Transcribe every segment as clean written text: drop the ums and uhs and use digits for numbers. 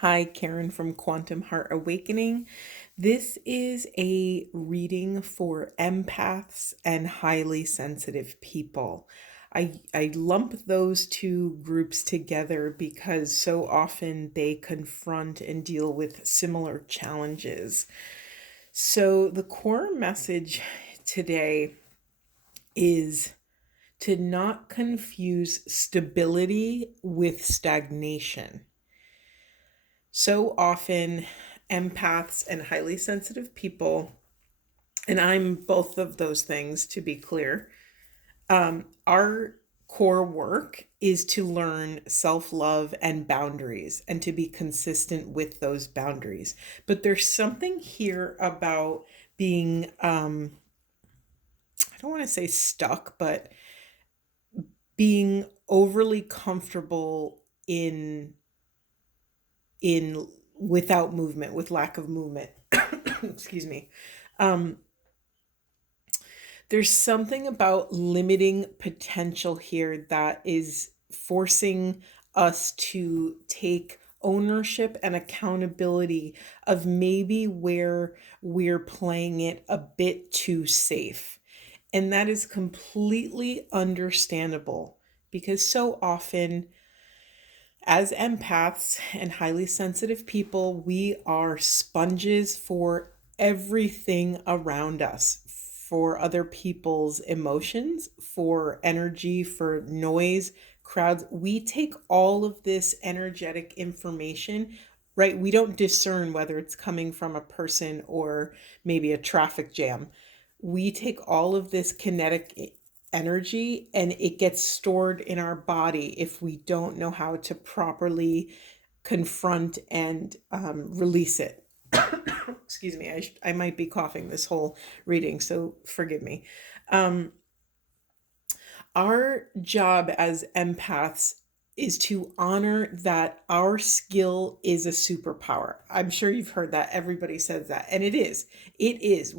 Hi, Karen from Quantum Heart Awakening. This is a reading for empaths and highly sensitive people. I lump those two groups together because so often they confront and deal with similar challenges. So, the core message today is to not confuse stability with stagnation. So often, empaths and highly sensitive people, and I'm both of those things to be clear, our core work is to learn self love and boundaries and to be consistent with those boundaries. But there's something here about being, I don't want to say stuck, but being overly comfortable in without movement, with lack of movement. Excuse me. Um, there's something about limiting potential here that is forcing us to take ownership and accountability of maybe where we're playing it a bit too safe. And that is completely understandable because so often, as empaths and highly sensitive people, we are sponges for everything around us, for other people's emotions, for energy, for noise, crowds. We take all of this energetic information, right? We don't discern whether it's coming from a person or maybe a traffic jam. We take all of this kinetic energy and it gets stored in our body if we don't know how to properly confront and release it. Excuse me, I might be coughing this whole reading, so forgive me. Um, our job as empaths is to honor that our skill is a superpower. I'm sure you've heard that. Everybody says that. And it is. It is.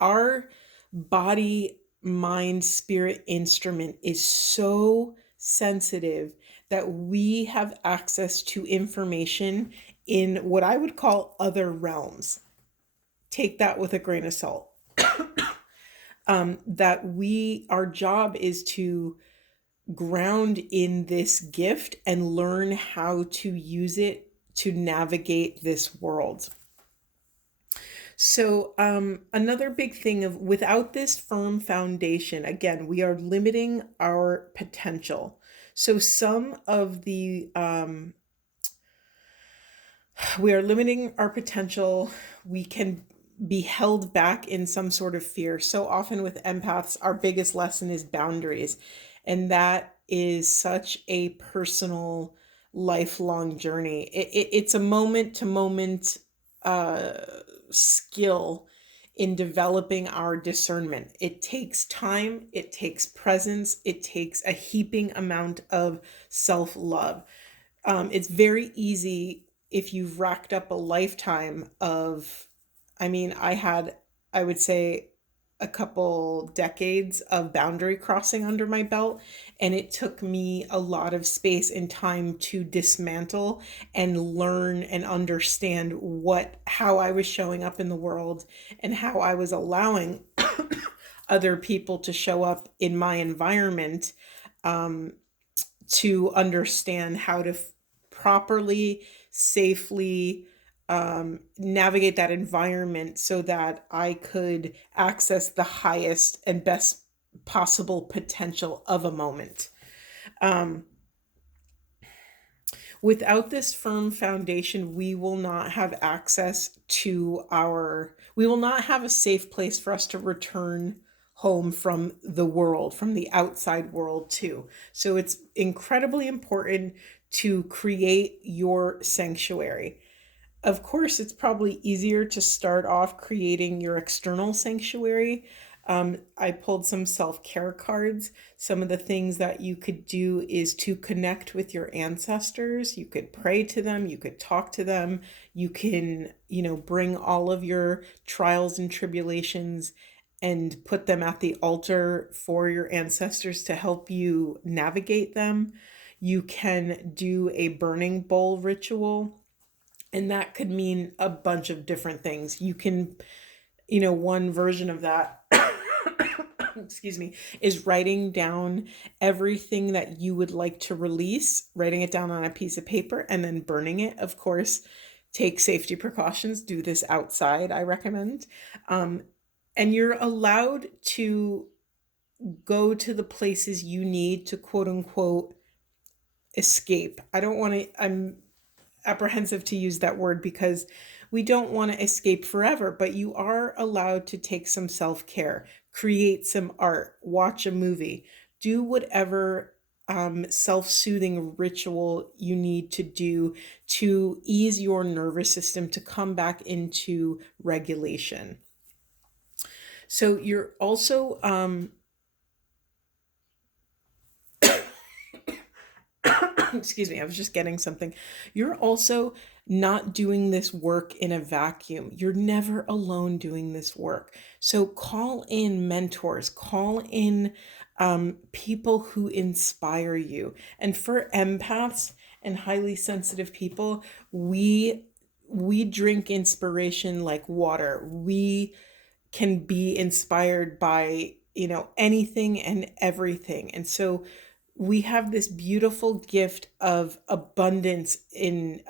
Our body, mind, spirit instrument is so sensitive that we have access to information in what I would call other realms. Take that with a grain of salt. Our job is to ground in this gift and learn how to use it to navigate this world. So, another big thing of without this firm foundation, again, we are limiting our potential. So, we are limiting our potential. We can be held back in some sort of fear. So often with empaths, our biggest lesson is boundaries. And that is such a personal, lifelong journey. It's a moment to moment skill in developing our discernment. It takes time, it takes presence, it takes a heaping amount of self love. It's very easy if you've racked up a lifetime of, I would say, a couple decades of boundary crossing under my belt, and it took me a lot of space and time to dismantle and learn and understand how I was showing up in the world and how I was allowing other people to show up in my environment, to understand how to properly, safely navigate that environment so that I could access the highest and best possible potential of a moment. Um, Without this firm foundation, we will not have a safe place for us to return home from the world, from the outside world too. So it's incredibly important to create your sanctuary. Of course, it's probably easier to start off creating your external sanctuary. I pulled some self care cards. Some of the things that you could do is to connect with your ancestors. You could pray to them, you could talk to them, you can, bring all of your trials and tribulations and put them at the altar for your ancestors to help you navigate them. You can do a burning bowl ritual And that could mean a bunch of different things. You can, one version of that, excuse me, is writing down everything that you would like to release, writing it down on a piece of paper, and then burning it. Of course, take safety precautions. Do this outside, I recommend. And you're allowed to go to the places you need to quote unquote escape. I'm apprehensive to use that word because we don't want to escape forever, but you are allowed to take some self care, create some art, watch a movie, do whatever self soothing ritual you need to do to ease your nervous system to come back into regulation. So you're also, excuse me, I was just getting something. You're also not doing this work in a vacuum. You're never alone doing this work. So call in mentors, call in people who inspire you. And for empaths and highly sensitive people, we drink inspiration like water. We can be inspired by, anything and everything. And so we have this beautiful gift of abundance in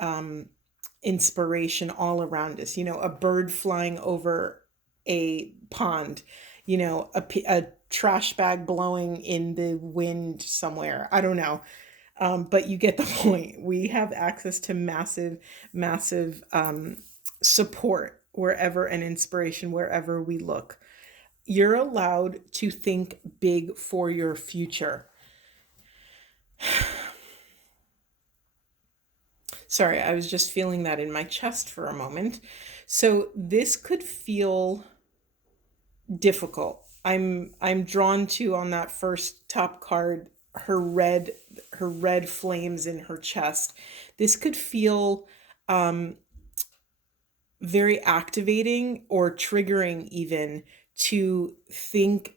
inspiration all around us. A bird flying over a pond, a trash bag blowing in the wind somewhere. I don't know. But you get the point. We have access to massive, massive support wherever and inspiration wherever we look. You're allowed to think big for your future. Sorry, I was just feeling that in my chest for a moment. So this could feel difficult. I'm drawn to, on that first top card, her red flames in her chest. This could feel very activating or triggering even to think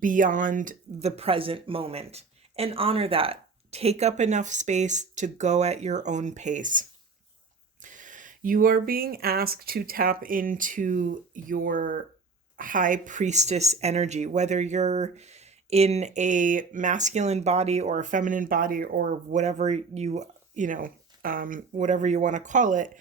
beyond the present moment and honor that. Take up enough space to go at your own pace. You are being asked to tap into your high priestess energy, whether you're in a masculine body or a feminine body or whatever whatever you want to call it.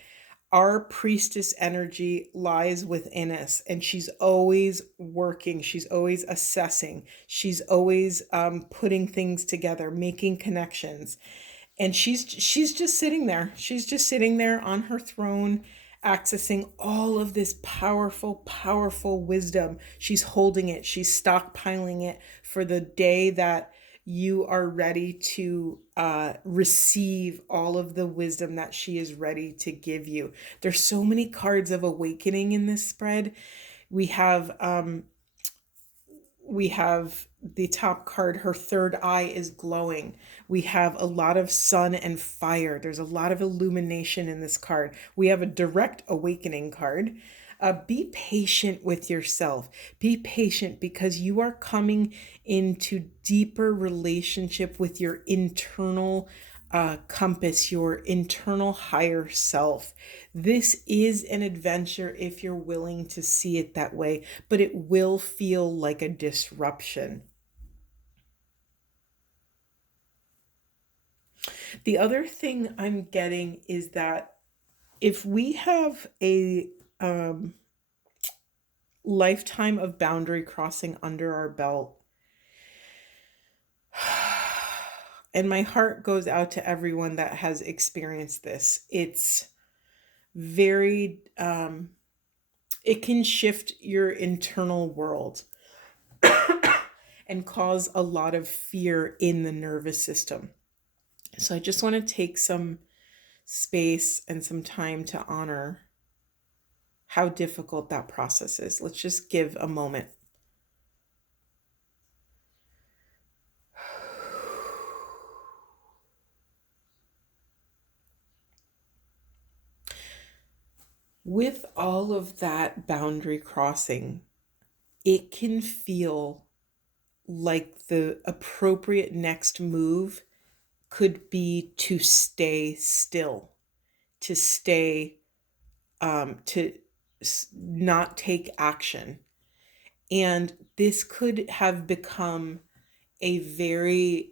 Our priestess energy lies within us, and she's always working. She's always assessing. She's always putting things together, making connections. And she's just sitting there. She's just sitting there on her throne, accessing all of this powerful, powerful wisdom. She's holding it. She's stockpiling it for the day that you are ready to receive all of the wisdom that she is ready to give you. There's so many cards of awakening in this spread. We have the top card, her third eye is glowing. We have a lot of sun and fire. There's a lot of illumination in this card. We have a direct awakening card. Be patient with yourself. Be patient because you are coming into deeper relationship with your internal compass, your internal higher self. This is an adventure if you're willing to see it that way, but it will feel like a disruption. The other thing I'm getting is that if we have a lifetime of boundary crossing under our belt, and my heart goes out to everyone that has experienced this, it's very, it can shift your internal world and cause a lot of fear in the nervous system. So I just want to take some space and some time to honor how difficult that process is. Let's just give a moment. With all of that boundary crossing, it can feel like the appropriate next move could be to stay still to stay, to not take action. And this could have become a very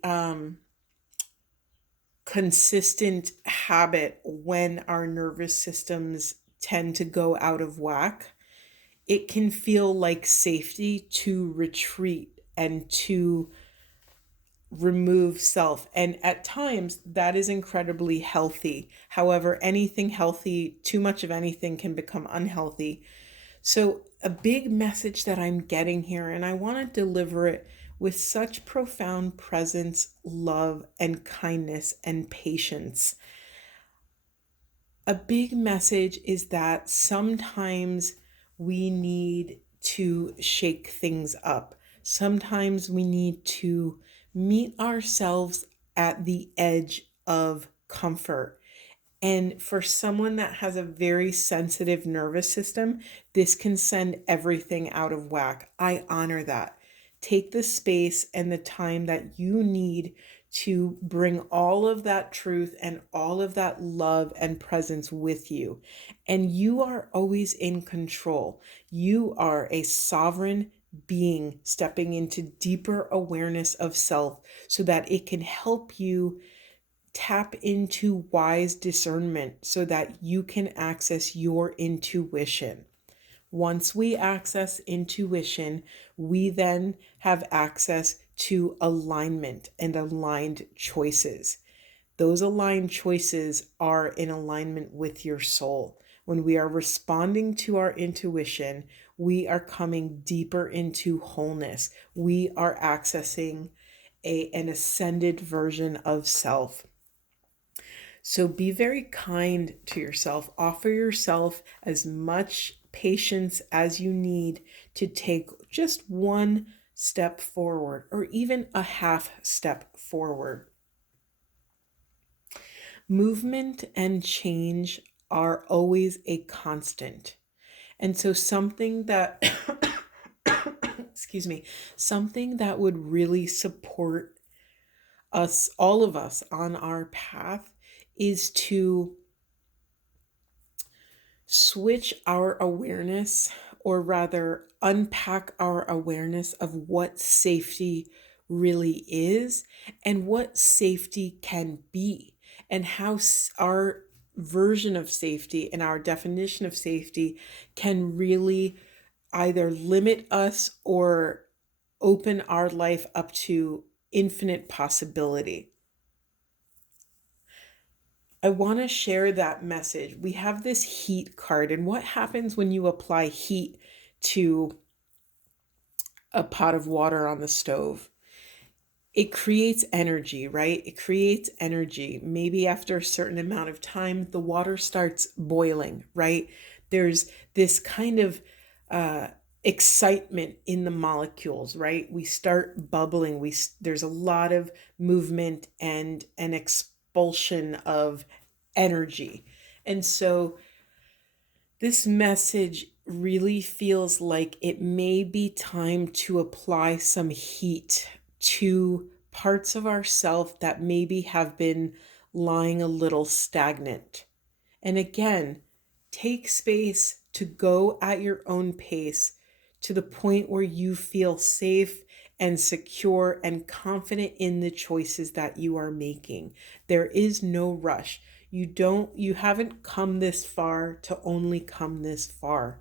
consistent habit when our nervous systems tend to go out of whack. It can feel like safety to retreat and to remove self. And at times that is incredibly healthy. However, anything healthy, too much of anything can become unhealthy. So, a big message that I'm getting here, and I want to deliver it with such profound presence, love, and kindness and patience. A big message is that sometimes we need to shake things up. Sometimes we need to meet ourselves at the edge of comfort. And for someone that has a very sensitive nervous system, this can send everything out of whack. I honor that. Take the space and the time that you need to bring all of that truth and all of that love and presence with you. And you are always in control. You are a sovereign being stepping into deeper awareness of self so that it can help you tap into wise discernment so that you can access your intuition. Once we access intuition, we then have access to alignment and aligned choices. Those aligned choices are in alignment with your soul. When we are responding to our intuition, we are coming deeper into wholeness. We are accessing an ascended version of self. So be very kind to yourself. Offer yourself as much patience as you need to take just one step forward or even a half step forward. Movement and change are always a constant. And so something that excuse me, something that would really support us, all of us on our path, is to switch our awareness, or rather unpack our awareness of what safety really is and what safety can be, and how our version of safety and our definition of safety can really either limit us or open our life up to infinite possibility. I want to share that message. We have this heat card, and what happens when you apply heat to a pot of water on the stove? It creates energy, right? It creates energy. Maybe after a certain amount of time, the water starts boiling, right? There's this kind of excitement in the molecules, right? We start bubbling. There's a lot of movement and an expulsion of energy. And so this message really feels like it may be time to apply some heat to parts of ourself that maybe have been lying a little stagnant. And again, take space to go at your own pace to the point where you feel safe and secure and confident in the choices that you are making. There is no rush. You haven't come this far to only come this far.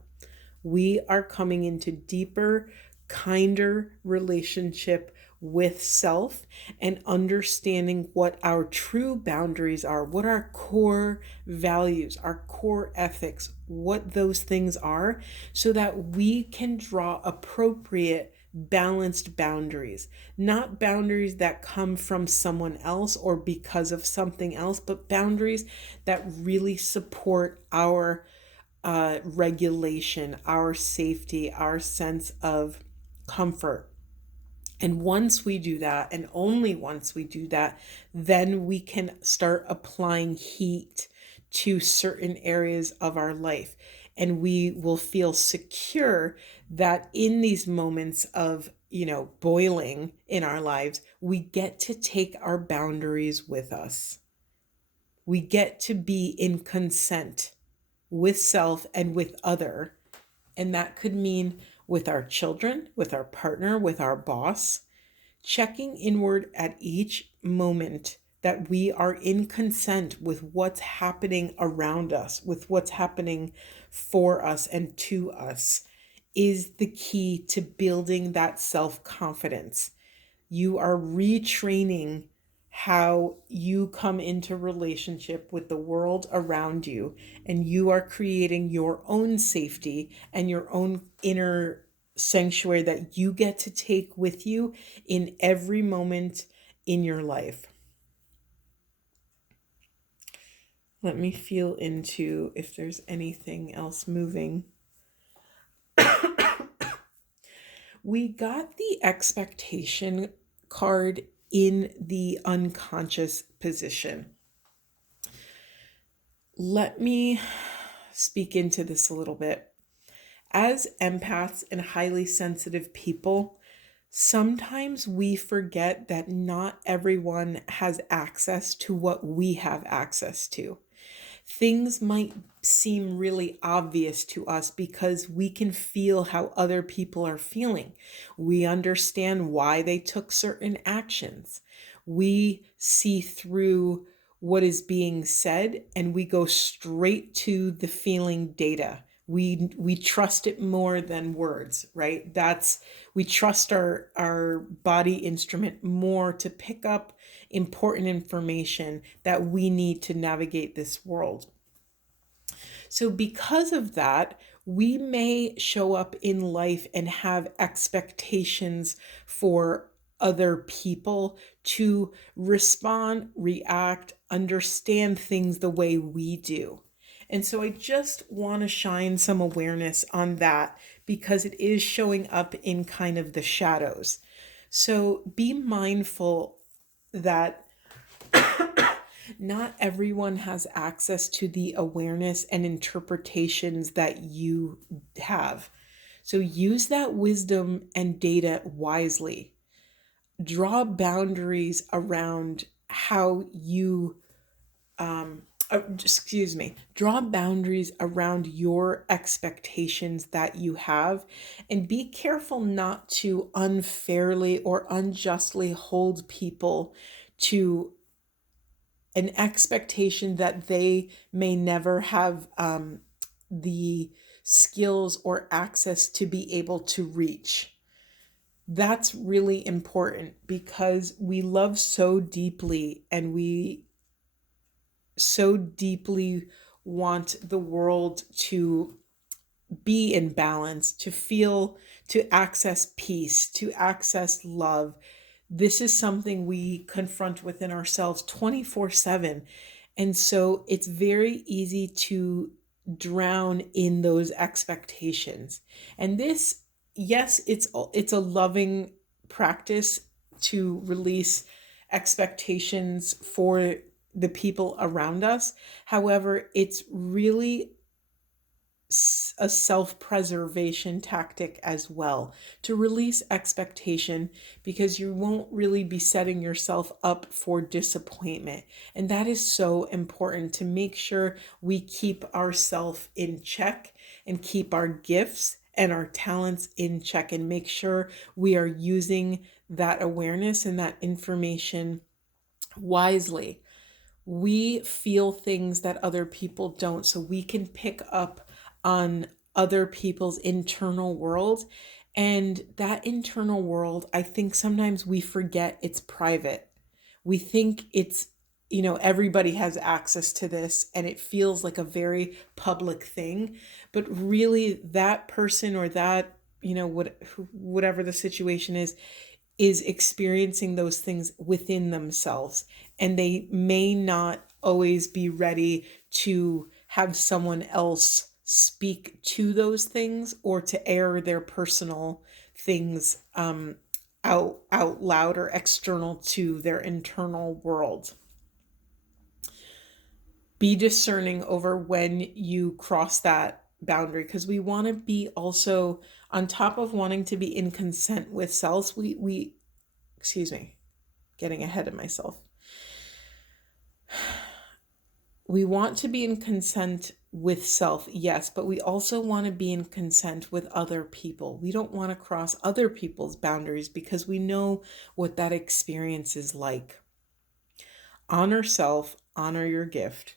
We are coming into deeper, kinder relationship with self and understanding what our true boundaries are, what our core values, our core ethics, what those things are, so that we can draw appropriate balanced boundaries, not boundaries that come from someone else or because of something else, but boundaries that really support our regulation, our safety, our sense of comfort. And once we do that, and only once we do that, then we can start applying heat to certain areas of our life. And we will feel secure that in these moments of, boiling in our lives, we get to take our boundaries with us. We get to be in consent with self and with other. And that could mean with our children, with our partner, with our boss, checking inward at each moment that we are in consent with what's happening around us, with what's happening for us and to us, is the key to building that self-confidence. You are retraining how you come into relationship with the world around you, and you are creating your own safety and your own inner sanctuary that you get to take with you in every moment in your life. Let me feel into if there's anything else moving. We got the expectation card in the unconscious position. Let me speak into this a little bit. As empaths and highly sensitive people, sometimes we forget that not everyone has access to what we have access to. Things might seem really obvious to us because we can feel how other people are feeling. We understand why they took certain actions. We see through what is being said and we go straight to the feeling data. We trust it more than words, right? We trust our body instrument more to pick up important information that we need to navigate this world. So because of that, we may show up in life and have expectations for other people to respond, react, understand things the way we do. And so I just want to shine some awareness on that because it is showing up in kind of the shadows. So be mindful that not everyone has access to the awareness and interpretations that you have. So use that wisdom and data wisely. Draw boundaries around how you, draw boundaries around your expectations that you have, and be careful not to unfairly or unjustly hold people to an expectation that they may never have the skills or access to be able to reach. That's really important because we love so deeply and we so deeply want the world to be in balance, to feel, to access peace, to access love. This is something we confront within ourselves 24/7. And so it's very easy to drown in those expectations. And this, yes, it's a loving practice to release expectations for the people around us. However, it's really a self-preservation tactic as well to release expectation, because you won't really be setting yourself up for disappointment. And that is so important, to make sure we keep ourselves in check and keep our gifts and our talents in check, and make sure we are using that awareness and that information wisely. We feel things that other people don't, so we can pick up on other people's internal world. And that internal world, I think sometimes we forget it's private. We think it's, everybody has access to this and it feels like a very public thing. But really, that person or that, whatever the situation is experiencing those things within themselves. And they may not always be ready to have someone else speak to those things or to air their personal things out loud or external to their internal world. Be discerning over when you cross that boundary, because we want to be also, on top of wanting to be in consent with self, we getting ahead of myself. we want to be in consent with self, yes, but we also want to be in consent with other people. We don't want to cross other people's boundaries because we know what that experience is like. Honor self, honor your gift,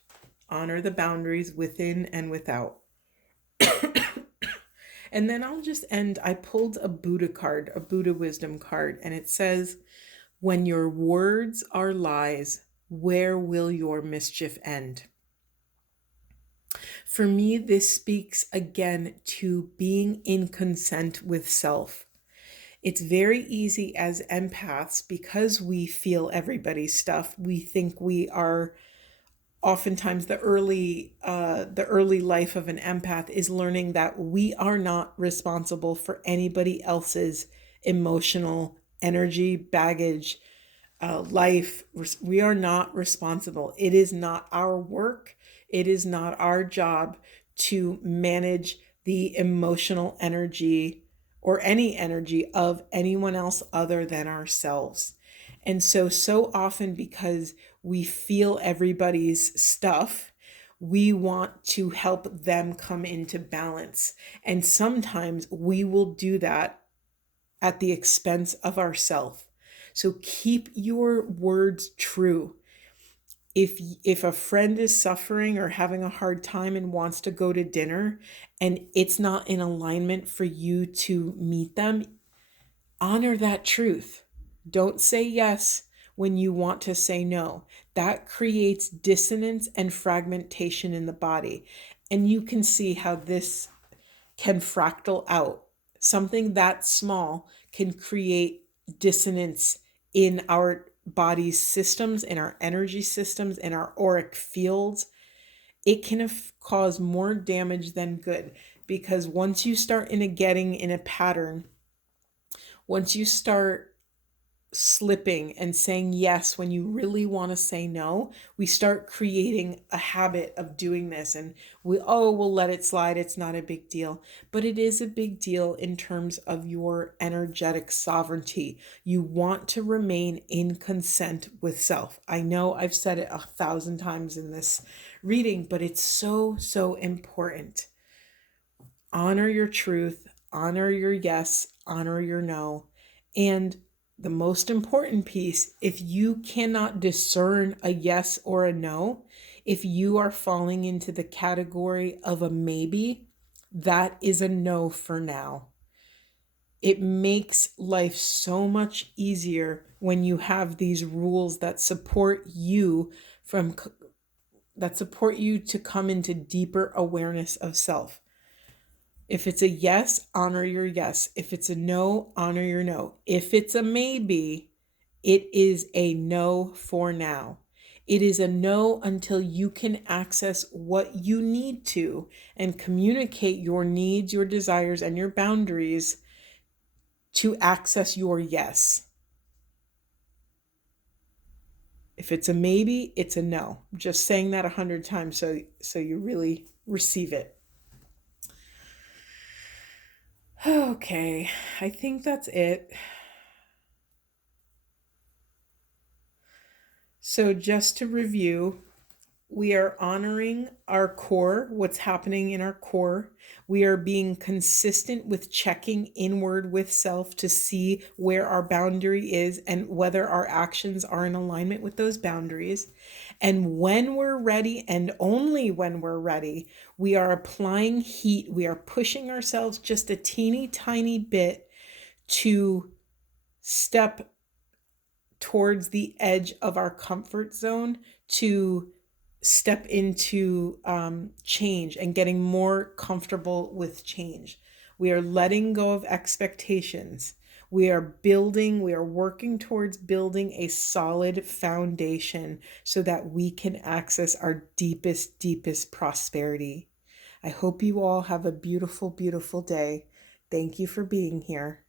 honor the boundaries within and without. And then I'll just end. I pulled a Buddha card, a Buddha wisdom card, and it says, "When your words are lies, where will your mischief end?" For me, this speaks again to being in consent with self. It's very easy as empaths, because we feel everybody's stuff. We think we are oftentimes the early life of an empath is learning that we are not responsible for anybody else's emotional energy, baggage, life. We are not responsible. It is not our work. It is not our job to manage the emotional energy or any energy of anyone else other than ourselves. And so often, because we feel everybody's stuff, we want to help them come into balance. And sometimes we will do that at the expense of ourselves. So keep your words true. If a friend is suffering or having a hard time and wants to go to dinner and it's not in alignment for you to meet them, honor that truth. Don't say yes when you want to say no. That creates dissonance and fragmentation in the body. And you can see how this can fractal out. Something that small can create dissonance in our body's systems, in our energy systems, in our auric fields. It can cause more damage than good, because once you start getting in a pattern, once you start slipping and saying yes when you really want to say no, we start creating a habit of doing this, and we'll let it slide, it's not a big deal. But it is a big deal in terms of your energetic sovereignty. You want to remain in consent with self. I know I've said it 1,000 times in this reading, but it's so important. Honor your truth, honor your yes, honor your no. And the most important piece, if you cannot discern a yes or a no, if you are falling into the category of a maybe, that is a no for now. It makes life so much easier when you have these rules that support you to come into deeper awareness of self. If it's a yes, honor your yes. If it's a no, honor your no. If it's a maybe, it is a no for now. It is a no until you can access what you need to and communicate your needs, your desires, and your boundaries to access your yes. If it's a maybe, it's a no. I'm just saying that 100 times so you really receive it. Okay, I think that's it. So just to review, we are honoring our core, what's happening in our core. We are being consistent with checking inward with self to see where our boundary is and whether our actions are in alignment with those boundaries. And when we're ready, and only when we're ready, we are applying heat. We are pushing ourselves just a teeny tiny bit to step towards the edge of our comfort zone, to step into change and getting more comfortable with change. We are letting go of expectations. We are working towards building a solid foundation so that we can access our deepest prosperity. I hope you all have a beautiful day. Thank you for being here.